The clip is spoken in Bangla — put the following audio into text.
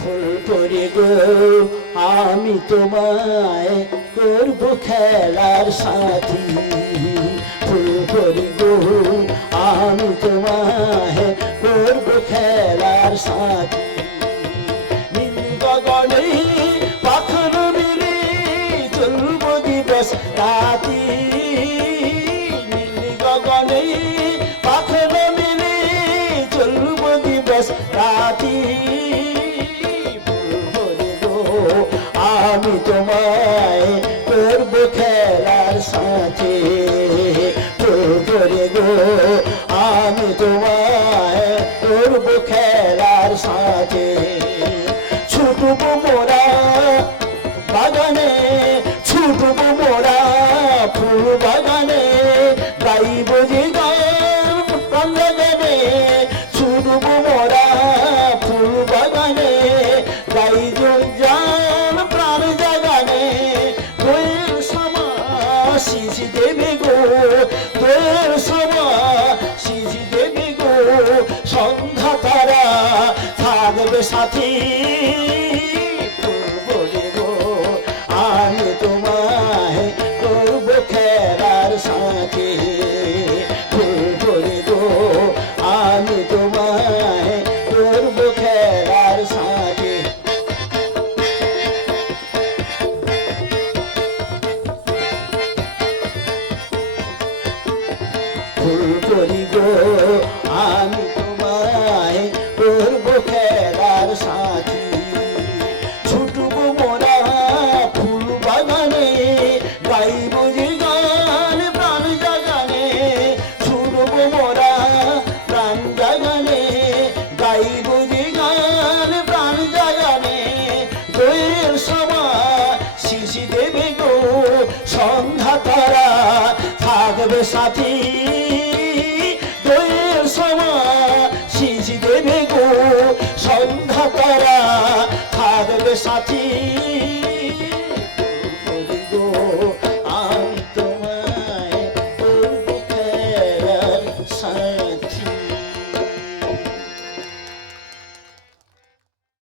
ফুল করে গো আমি তোমায় করব খেলার সাথী, ফুল করে গো আমি তোমায় করব খেলার সাথী। নীল গগনে পাখনা মেলে চলব দিবস রাতি, নীল গগনে পাখনা মেলে চলব দিবস রাতি। আমি তোমায় করব খেলার সাথে, করে গো আমি তোমায় করব খেলার সাথে। ছুটব মোরা বাগানে, ছুটব মোরা ফুল বাগানে, গাইব যে গান প্রাণ জাগানে। ছুটব মোরা ফুল বাগানে, গাইব গান প্রাণ জাগানে। দোয়েল সমা শিশি দেবে গো, দোয়েল সমা শিশি দেবে গো, সন্ধ্যা তারা থাকবে সাথী। বলে গো আমি তোমায় করব খেলার সাথে, বলে গো আমি তোমায় করব খেলার সাথে। ফুল করি গো আমি তোমায় করব খেলার সাথী। ছুটব মোরা ফুল বাগানে, গাইব যে গান প্রাণ জাগানে। ছুটব মোরা প্রাণ জাগানে, গাইব যে গান প্রাণ জাগানে। দোয়েল সমা শিশি দেবে গো, সন্ধ্যা তারা থাকবে সাথী। দোয়েল সমা শিশি দেবে গো, সন্ধ্যা তারা থাকবে সাথী।